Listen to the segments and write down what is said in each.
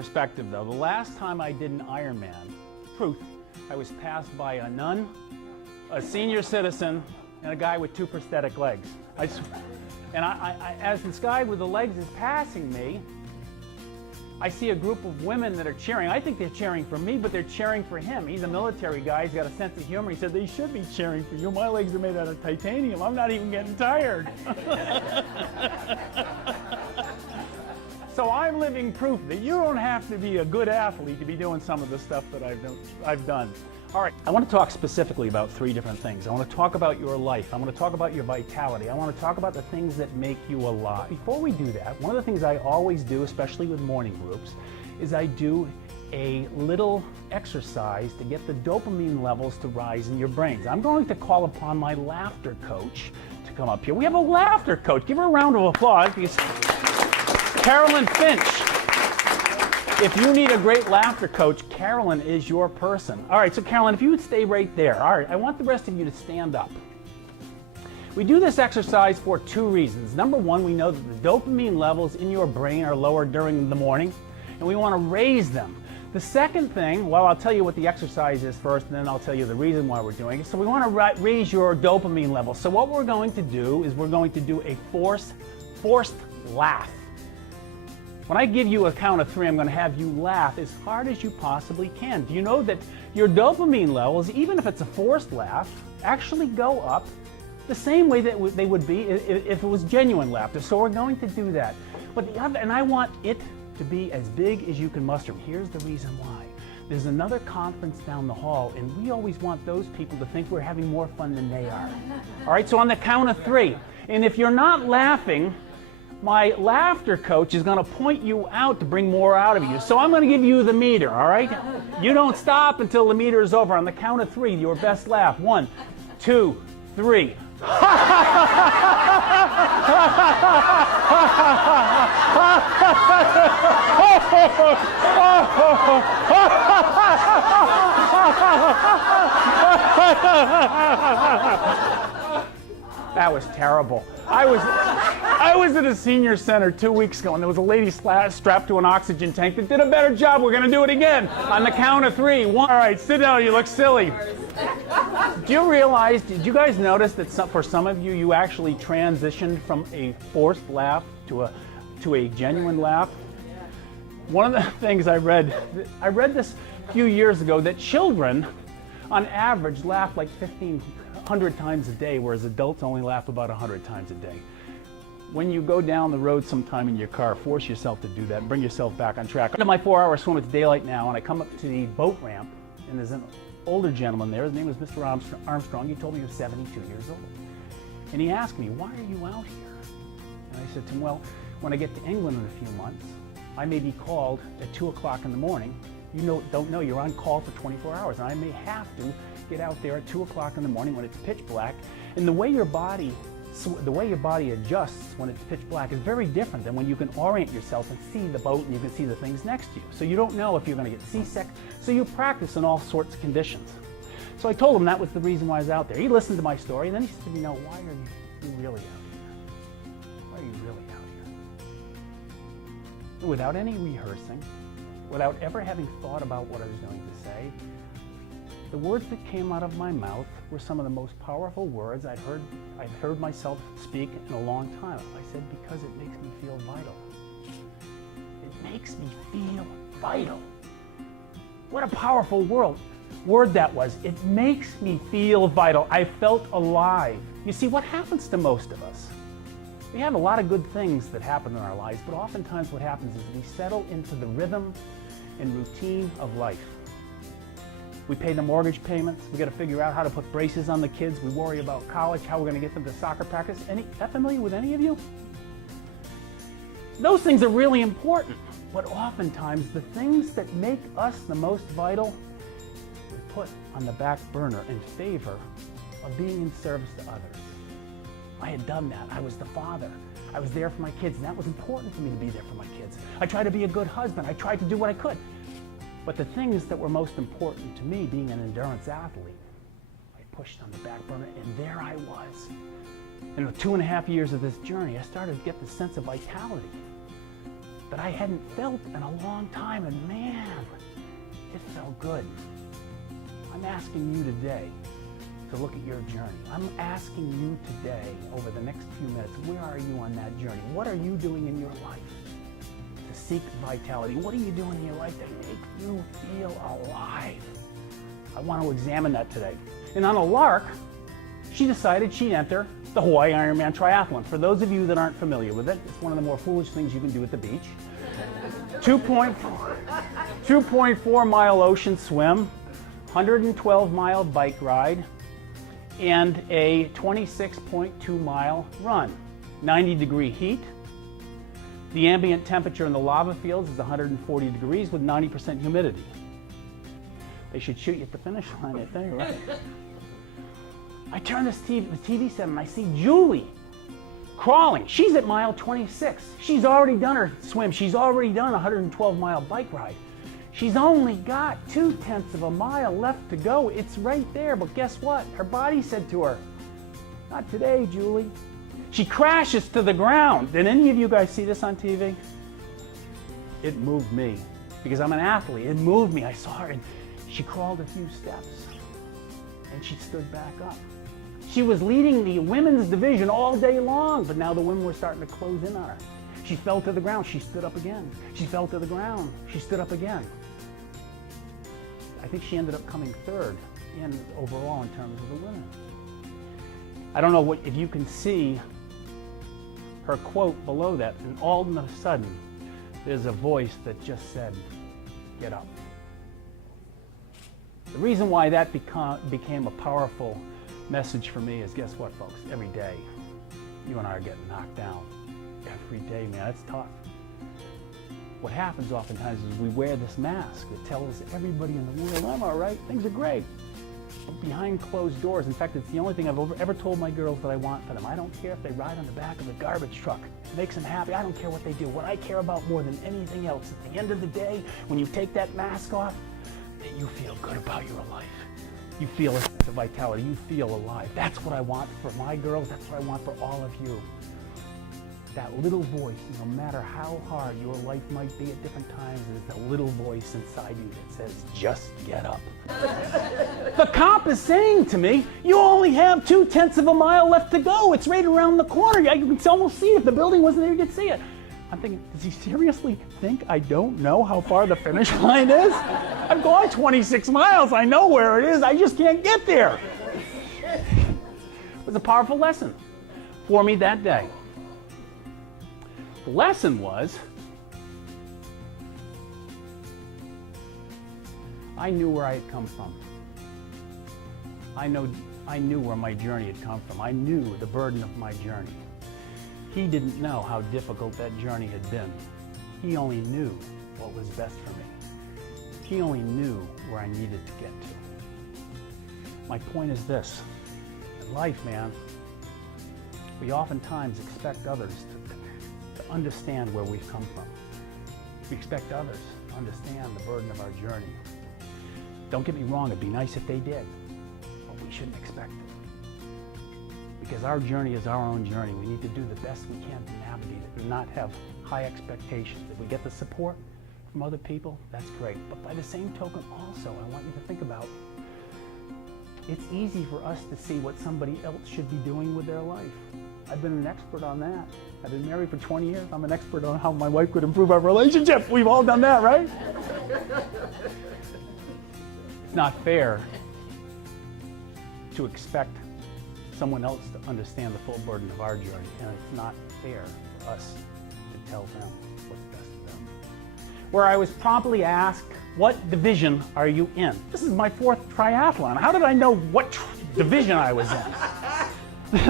perspective though. The last time I did an Ironman, truth, I was passed by a nun, a senior citizen, and a guy with 2 prosthetic legs. As this guy with the legs is passing me, I see a group of women that are cheering. I think they're cheering for me, but they're cheering for him. He's a military guy. He's got a sense of humor. He said, they should be cheering for you. My legs are made out of titanium. I'm not even getting tired. So I'm living proof that you don't have to be a good athlete to be doing some of the stuff that I've done. All right, I want to talk specifically about 3 different things. I want to talk about your life. I want to talk about your vitality. I want to talk about the things that make you alive. Before we do that, one of the things I always do, especially with morning groups, is I do a little exercise to get the dopamine levels to rise in your brains. I'm going to call upon my laughter coach to come up here. We have a laughter coach. Give her a round of applause because Carolyn Finch. If you need a great laughter coach, Carolyn is your person. All right, so Carolyn, if you would stay right there. All right, I want the rest of you to stand up. We do this exercise for 2 reasons. Number 1, we know that the dopamine levels in your brain are lower during the morning, and we want to raise them. The second thing, well, I'll tell you what the exercise is first, and then I'll tell you the reason why we're doing it. So we want to raise your dopamine levels. So what we're going to do is we're going to do a forced laugh. When I give you a count of 3, I'm going to have you laugh as hard as you possibly can. Do you know that your dopamine levels, even if it's a forced laugh, actually go up the same way that they would be if it was genuine laughter? So we're going to do that. But and I want it to be as big as you can muster. Here's the reason why. There's another conference down the hall, and we always want those people to think we're having more fun than they are. All right, so on the count of 3. And if you're not laughing, my laughter coach is going to point you out to bring more out of you. So I'm going to give you the meter, all right? You don't stop until the meter is over. On the count of 3, your best laugh. 1, 2, 3. That was terrible. I was at a senior center 2 weeks ago, and there was a lady strapped to an oxygen tank that did a better job. We're going to do it again. On the count of 3. 1. All right, sit down. You look silly. Do you realize, did you guys notice that for some of you, you actually transitioned from a forced laugh to a genuine laugh? One of the things I read this a few years ago, that children, on average, laugh like 1,500 times a day, whereas adults only laugh about 100 times a day. When you go down the road sometime in your car, force yourself to do that and bring yourself back on track. I'm on my 4-hour swim. It's daylight now, and I come up to the boat ramp, and there's an older gentleman there. His name was Mr. Armstrong. He told me he was 72 years old. And he asked me, why are you out here? And I said to him, well, when I get to England in a few months, I may be called at 2 o'clock in the morning. You don't know, you're on call for 24 hours, and I may have to get out there at 2 o'clock in the morning when it's pitch black. And the way your body adjusts when it's pitch black is very different than when you can orient yourself and see the boat and you can see the things next to you. So you don't know if you're going to get seasick, so you practice in all sorts of conditions. So I told him that was the reason why I was out there. He listened to my story, and then he said, you know, why are you really out here? Why are you really out here? Without any rehearsing, without ever having thought about what I was going to say, the words that came out of my mouth were some of the most powerful words I'd heard myself speak in a long time. I said, because it makes me feel vital. It makes me feel vital. What a powerful word that was. It makes me feel vital. I felt alive. You see, what happens to most of us? We have a lot of good things that happen in our lives, but oftentimes what happens is we settle into the rhythm and routine of life. We pay the mortgage payments. We got to figure out how to put braces on the kids. We worry about college, how we're going to get them to soccer practice. That familiar with any of you? Those things are really important, but oftentimes the things that make us the most vital, we put on the back burner in favor of being in service to others. I had done that. I was the father. I was there for my kids, and that was important for me to be there for my kids. I tried to be a good husband. I tried to do what I could. But the things that were most important to me, being an endurance athlete, I pushed on the back burner, and there I was. In the 2.5 years of this journey, I started to get the sense of vitality. that I hadn't felt in a long time, and man, it felt good. I'm asking you today to look at your journey. I'm asking you today, over the next few minutes, where are you on that journey? What are you doing in your life to seek vitality? What are you doing in your life that makes you feel alive? I want to examine that today. And on a lark, she decided she'd enter the Hawaii Ironman Triathlon. For those of you that aren't familiar with it, it's one of the more foolish things you can do at the beach. 2.4 mile ocean swim, 112 mile bike ride, and a 26.2 mile run. 90-degree heat. The ambient temperature in the lava fields is 140 degrees with 90% humidity. They should shoot you at the finish line, I think, right? I turn the TV set and I see Julie crawling. She's at mile 26. She's already done her swim. She's already done a 112 mile bike ride. She's only got 0.2 of a mile left to go. It's right there, but guess what? Her body said to her, not today, Julie. She crashes to the ground. Did any of you guys see this on TV? It moved me because I'm an athlete. It moved me. I saw her and she crawled a few steps and she stood back up. She was leading the women's division all day long, but now the women were starting to close in on her. She fell to the ground. She stood up again. She fell to the ground. She stood up again. I think she ended up coming third in overall in terms of the women. I don't know if you can see her quote below that, and all of a sudden, there's a voice that just said, get up. The reason why that became a powerful message for me is, guess what, folks? Every day, you and I are getting knocked down. Every day, man, it's tough. What happens oftentimes is we wear this mask that tells everybody in the world, I'm all right, things are great. But behind closed doors, in fact, it's the only thing I've ever told my girls that I want for them. I don't care if they ride on the back of a garbage truck. It makes them happy. I don't care what they do. What I care about more than anything else, at the end of the day, when you take that mask off, that you feel good about your life. You feel a sense of vitality. You feel alive. That's what I want for my girls. That's what I want for all of you. That little voice, no matter how hard your life might be at different times, is a little voice inside you that says, just get up. The cop is saying to me, you only have 0.2 of a mile left to go. It's right around the corner. You can almost see it. If the building wasn't there, you could see it. I'm thinking, does he seriously think I don't know how far the finish line is? I've gone 26 miles. I know where it is. I just can't get there. It was a powerful lesson for me that day. The lesson was, I knew where I had come from. I knew where my journey had come from. I knew the burden of my journey. He didn't know how difficult that journey had been. He only knew what was best for me. He only knew where I needed to get to. My point is this. In life, man, we oftentimes expect others to understand where we've come from. We expect others to understand the burden of our journey. Don't get me wrong, it'd be nice if they did, but we shouldn't expect it. Because our journey is our own journey. We need to do the best we can to navigate it and not have high expectations. If we get the support from other people, that's great. But by the same token also, I want you to think about, it's easy for us to see what somebody else should be doing with their life. I've been an expert on that. I've been married for 20 years. I'm an expert on how my wife could improve our relationship. We've all done that, right? It's not fair to expect someone else to understand the full burden of our journey, and it's not fair for us to tell them what's best for them. Where I was promptly asked, what division are you in? This is my 4th triathlon. How did I know what division I was in?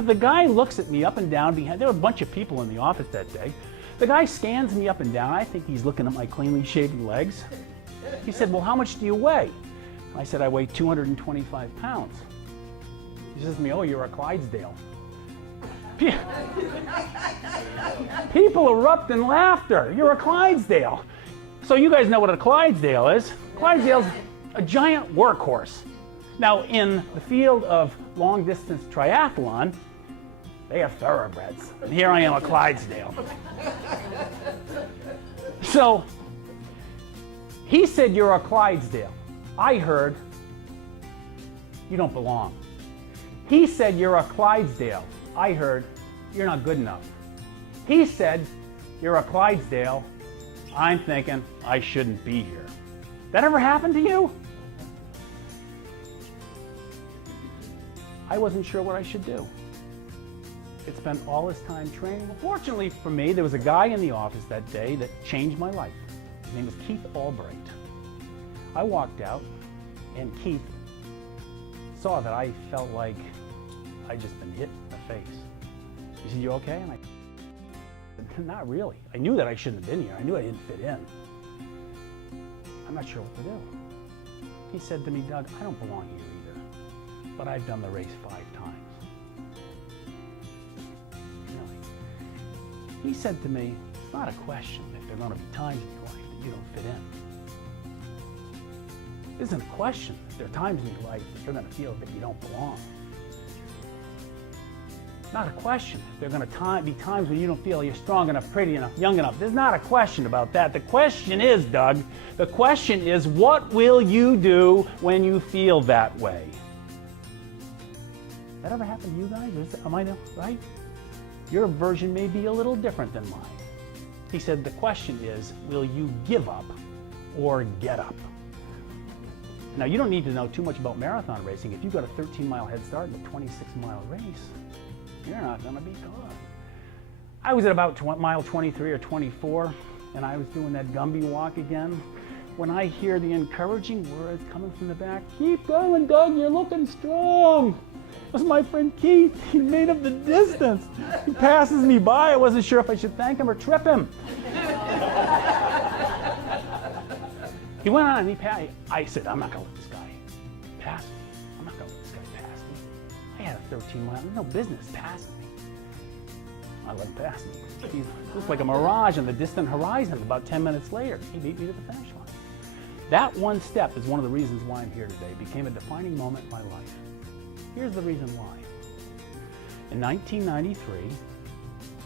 The guy looks at me up and down. There were a bunch of people in the office that day. The guy scans me up and down. I think he's looking at my cleanly shaven legs. He said, well, how much do you weigh? I said, I weigh 225 pounds. He says to me, oh, you're a Clydesdale. People erupt in laughter. You're a Clydesdale. So you guys know what a Clydesdale is. Clydesdale's a giant workhorse. Now, in the field of long-distance triathlon, they have thoroughbreds. And here I am, a Clydesdale. So he said, you're a Clydesdale. I heard, you don't belong. He said, you're a Clydesdale. I heard, you're not good enough. He said, you're a Clydesdale. I'm thinking, I shouldn't be here. That ever happened to you? I wasn't sure what I should do. It spent all his time training. Fortunately for me, there was a guy in the office that day that changed my life. His name was Keith Albright. I walked out, and Keith saw that I felt like I'd just been hit in the face. He said, you okay? And I said, not really. I knew that I shouldn't have been here. I knew I didn't fit in. I'm not sure what to do. He said to me, Doug, I don't belong here either, but I've done the race 5 times. Really. He said to me, it's not a question if there are going to be times in your life that you don't fit in. It isn't a question if there are times in your life that you're going to feel that you don't belong. Not a question if there are going to be times when you don't feel you're strong enough, pretty enough, young enough. There's not a question about that. The question is, Doug, the question is, what will you do when you feel that way? That ever happened to you guys? Am I right? Your version may be a little different than mine. He said, the question is, will you give up or get up? Now, you don't need to know too much about marathon racing. If you've got a 13-mile head start in a 26-mile race, you're not going to be caught. I was at about mile 23 or 24, and I was doing that Gumby walk again, when I hear the encouraging words coming from the back, keep going, Doug, you're looking strong. It was my friend Keith. He made up the distance. He passes me by. I wasn't sure if I should thank him or trip him. He went on and he passed. I said, I'm not going to let this guy pass me. I'm not going to let this guy pass me. I had a 13-mile, no business passing me. I let him pass me. He looked like a mirage on the distant horizon. About 10 minutes later, he beat me to the finish line. That one step is one of the reasons why I'm here today. It became a defining moment in my life. Here's the reason why. In 1993,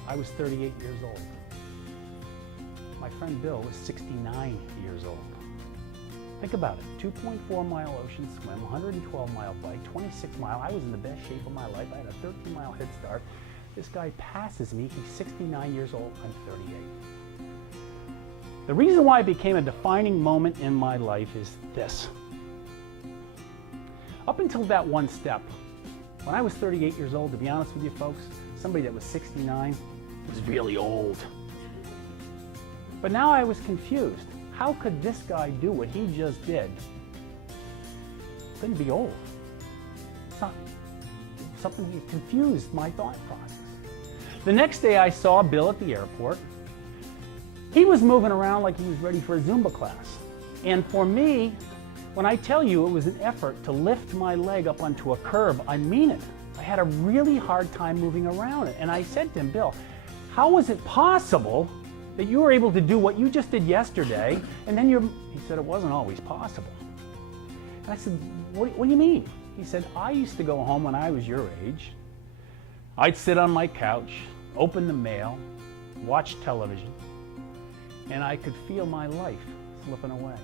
I was 38 years old. My friend Bill was 69 years old. Think about it, 2.4-mile ocean swim, 112-mile bike, 26-mile. I was in the best shape of my life. I had a 13-mile head start. This guy passes me. He's 69 years old. I'm 38. The reason why it became a defining moment in my life is this. Up until that one step, when I was 38 years old, to be honest with you folks, somebody that was 69 was really old. But now I was confused. How could this guy do what he just did? Couldn't be old. Something confused my thought process. The next day I saw Bill at the airport. He was moving around like he was ready for a Zumba class. And for me, when I tell you it was an effort to lift my leg up onto a curb, I mean it. I had a really hard time moving around it. And I said to him, Bill, how was it possible that you were able to do what you just did yesterday, and then he said, it wasn't always possible. And I said, what do you mean? He said, I used to go home when I was your age. I'd sit on my couch, open the mail, watch television, and I could feel my life slipping away.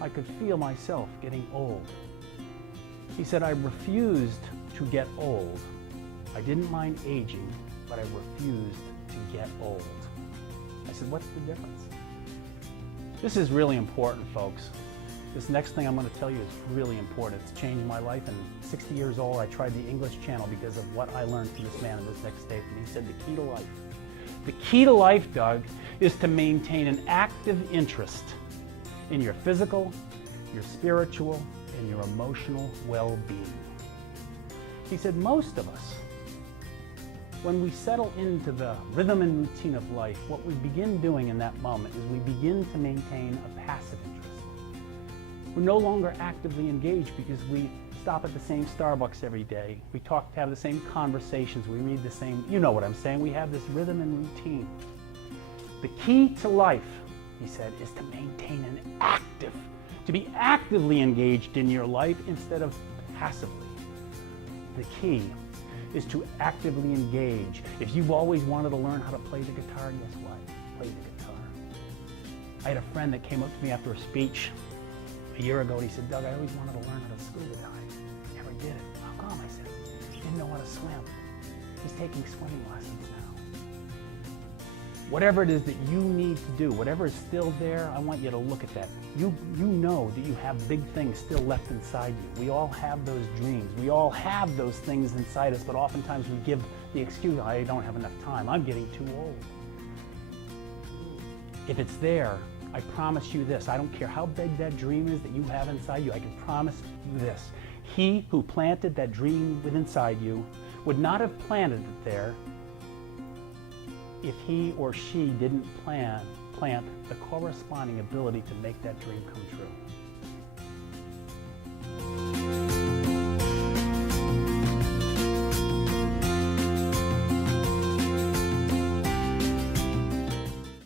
I could feel myself getting old. He said, I refused to get old. I didn't mind aging, but I refused to get old. I said, what's the difference? This is really important, folks. This next thing I'm going to tell you is really important. It's changed my life. And 60 years old, I tried the English channel because of what I learned from this man in this next statement. He said, the key to life. The key to life, Doug, is to maintain an active interest in your physical, your spiritual, and your emotional well-being. He said, most of us, when we settle into the rhythm and routine of life, what we begin doing in that moment is we begin to maintain a passive interest. We're no longer actively engaged because we stop at the same Starbucks every day. We have the same conversations. We read the same, you know what I'm saying. We have this rhythm and routine. The key to life, he said, is to maintain an active, to be actively engaged in your life instead of passively. The key is to actively engage. If you've always wanted to learn how to play the guitar, guess what? Play the guitar. I had a friend that came up to me after a speech a year ago, and he said, Doug, I always wanted to learn how to scuba dive. Never did it. How come? I said, didn't know how to swim. He's taking swimming lessons now. Whatever it is that you need to do, whatever is still there, I want you to look at that. You know that you have big things still left inside you. We all have those dreams. We all have those things inside us, but oftentimes we give the excuse, I don't have enough time. I'm getting too old. If it's there, I promise you this. I don't care how big that dream is that you have inside you. I can promise you this. He who planted that dream within inside you would not have planted it there if he or she didn't plant the corresponding ability to make that dream come true.